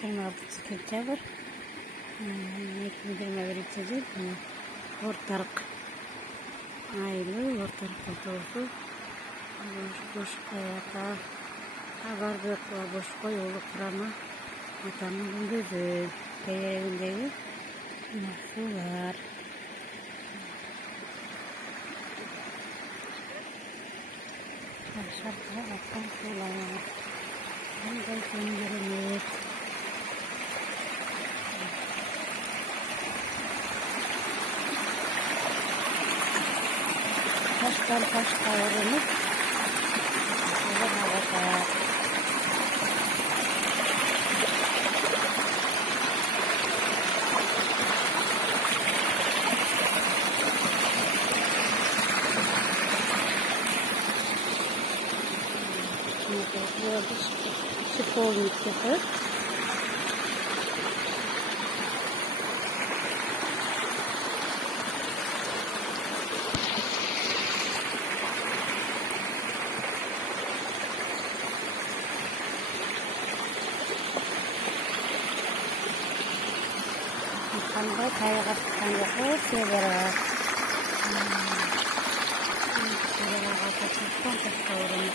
26 сентябрь 2021 жыл. Ортарық айлы, ортарық фотосы. Бошқояқа Абарбек Бошқой ұлы құрама атаның күндізі кәйерегіндегі сулар. Шартыға атқан сулар. Қандай көңгерімет. Taşlar öğrenip şöyle havada burada şifonluk yapıp Қандай қайға шыққан жоқы себері себері ағаты шыққан тасқа орын